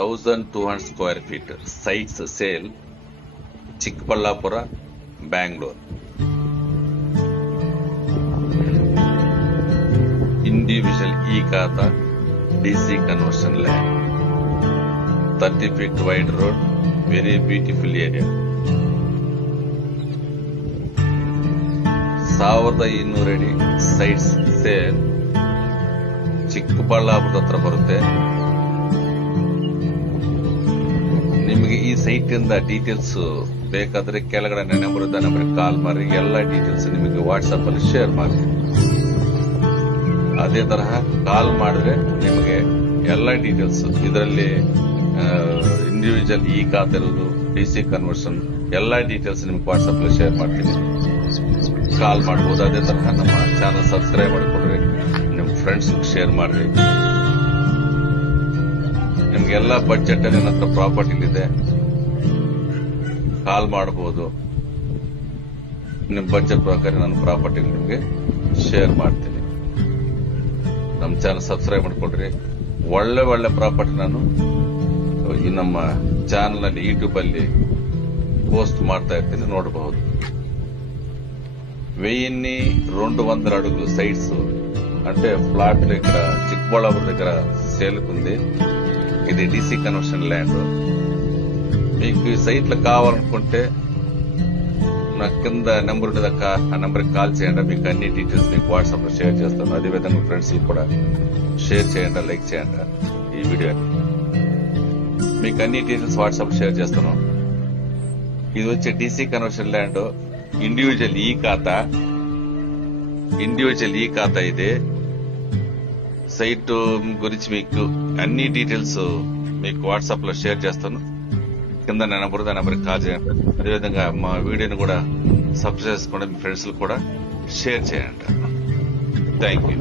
1200 square feet sites sale, Chikkaballapura, Bangalore. Individual e-Khata DC conversion land, 30 feet wide road, very beautiful area. 1200 ಅಡಿ sites sale, ಚಿಕ್ಕಬಳ್ಳಾಪುರದ ಹತ್ರ ಬರುತ್ತೆ. ನಿಮಗೆ ಈ site ಇಂದ ಡೀಟೇಲ್ಸ್ ಬೇಕಾದ್ರೆ ಕೆಳಗಡೆ ನಂಬರ್ ಇದ್ದ ನಂಬರ್ಗೆ ಕಾಲ್ ಮಾಡಿ, ಎಲ್ಲ ಡೀಟೇಲ್ಸ್ ನಿಮಗೆ ವಾಟ್ಸ್ಆಪ್ ಅಲ್ಲಿ ಶೇರ್ ಮಾಡ್ತೀನಿ. ಅದೇ ತರಹ ಕಾಲ್ ಮಾಡಿದ್ರೆ ನಿಮಗೆ ಎಲ್ಲ ಡೀಟೇಲ್ಸ್ ಇದರಲ್ಲಿ ಇಂಡಿವಿಜುವಲ್ ಈ ಖಾತೆ ಇರೋದು, ಡಿಸಿ ಕನ್ವರ್ಷನ್ ಎಲ್ಲ ಡೀಟೇಲ್ಸ್ ನಿಮ್ಗೆ ವಾಟ್ಸ್ಆಪ್ ಅಲ್ಲಿ ಶೇರ್ ಮಾಡ್ತೀನಿ. ಕಾಲ್ ಮಾಡಬಹುದು. ಅದೇ ತರಹ ನಮ್ಮ ಚಾನಲ್ ಸಬ್ಸ್ಕ್ರೈಬ್ ಮಾಡಿಕೊಡ್ರಿ, ನಿಮ್ ಫ್ರೆಂಡ್ಸ್ ಶೇರ್ ಮಾಡ್ರಿ. ನಿಮ್ಗೆಲ್ಲ ಬಡ್ಜೆಟ್ ನನ್ನ ಹತ್ರ ಪ್ರಾಪರ್ಟಿಲಿದೆ, ಕಾಲ್ ಮಾಡಬಹುದು. ನಿಮ್ ಬಡ್ಜೆಟ್ ಪ್ರಕಾರ ನಾನು ಪ್ರಾಪರ್ಟಿ ನಿಮ್ಗೆ ಶೇರ್ ಮಾಡ್ತೀನಿ. ನಮ್ಮ ಚಾನಲ್ ಸಬ್ಸ್ಕ್ರೈಬ್ ಮಾಡ್ಕೊಡ್ರಿ. ಒಳ್ಳೆ ಒಳ್ಳೆ ಪ್ರಾಪರ್ಟಿ ನಾನು ಈ ನಮ್ಮ ಚಾನಲ್ ನಲ್ಲಿ ಯೂಟ್ಯೂಬ್ ಅಲ್ಲಿ ಪೋಸ್ಟ್ ಮಾಡ್ತಾ ಇರ್ತೀನಿ, ನೋಡಬಹುದು. 1200 అడుగులు సైట్స్ అంటే ఫ్లాట్ దగ్గర చిక్కబళ్ళాపురం దగ్గర సేల్కుంది. ఇది డీసీ కన్వర్షన్ ల్యాండ్. మీకు ఈ సైట్లు కావాలనుకుంటే నా కింద నెంబర్ ఉండేది, ఆ నెంబర్కి కాల్ చేయండి. మీకు అన్ని డీటెయిల్స్ మీకు వాట్సాప్ లో షేర్ చేస్తాను. అదేవిధంగా ఫ్రెండ్స్ కూడా షేర్ చేయండి, లైక్ చేయండి ఈ వీడియోని. మీకు అన్ని డీటెయిల్స్ వాట్సాప్ షేర్ చేస్తాను. ఇది వచ్చే డీసీ కన్వర్షన్ ల్యాండ్, ఇండివిజువల్ ఈ ఖాతా ಇದೆ. సైట్ గురించి మీకు అన్ని డీటెయిల్స్ మీకు వాట్సాప్ లో షేర్ చేస్తాను. కింద నా నెంబర్, ఆ నెంబర్కి కాల్ చేయండి. అదేవిధంగా మా వీడియోని కూడా సబ్స్క్రైబ్ చేసుకోండి, మీ ఫ్రెండ్స్ కూడా షేర్ చేయండి. Thank you.